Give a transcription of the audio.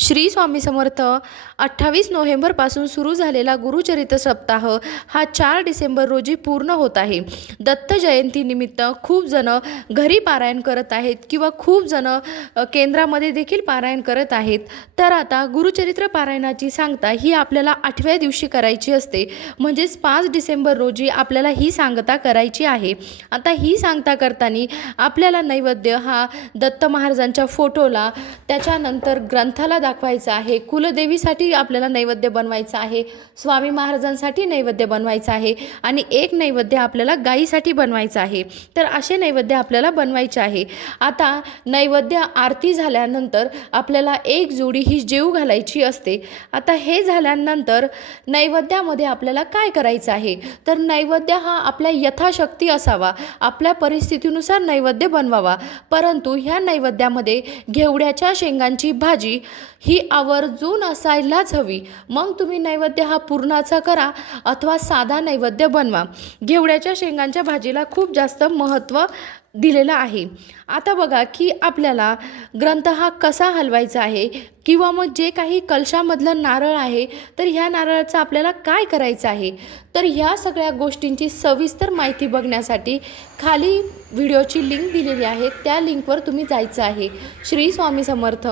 श्री स्वामी समर्थ अठ्ठावीस नोव्हेंबरपासून सुरू झालेला गुरुचरित्र सप्ताह हा चार डिसेंबर रोजी पूर्ण होत आहे. दत्त जयंतीनिमित्त खूप जण घरी पारायण करत आहेत किंवा खूप जण केंद्रामध्ये देखील पारायण करत आहेत. तर आता गुरुचरित्र पारायणाची सांगता ही आपल्याला आठव्या दिवशी करायची असते. म्हणजेच पाच डिसेंबर रोजी आपल्याला ही सांगता करायची आहे. आता ही सांगता करताना आपल्याला नैवेद्य हा दत्त महाराजांच्या फोटोला त्याच्यानंतर ग्रंथाला दाखवायचं आहे. कुलदेवीसाठी आपल्याला नैवेद्य बनवायचं आहे. स्वामी महाराजांसाठी नैवेद्य बनवायचं आहे. आणि एक नैवेद्य आपल्याला गाईसाठी बनवायचं आहे. तर असे नैवेद्य आपल्याला बनवायचे आहे. आता नैवेद्य आरती झाल्यानंतर आपल्याला एक जोडी ही जेव घालायची असते. आता हे झाल्यानंतर नैवेद्यामध्ये आपल्याला काय करायचं आहे? तर नैवेद्य हा आपल्या यथाशक्ती असावा. आपल्या परिस्थितीनुसार नैवेद्य बनवावा. परंतु ह्या नैवेद्यामध्ये घेवड्याच्या शेंगांची भाजी ही आवर्जून असायलाच हवी. मग तुम्ही नैवेद्य हा पूर्णाचा करा अथवा साधा नैवेद्य बनवा. घेवड्याच्या शेंगांच्या भाजीला खूप जास्त महत्त्व दिलेलं आहे. आता बघा की आपल्याला ग्रंथ हा कसा हलवायचा आहे किंवा मग जे काही कलशामधलं नारळ आहे तर ह्या नारळाचं आपल्याला काय करायचं आहे? तर ह्या सगळ्या गोष्टींची सविस्तर माहिती बघण्यासाठी खाली व्हिडिओची लिंक दिलेली आहे. त्या लिंकवर तुम्ही जायचं आहे. श्री स्वामी समर्थ.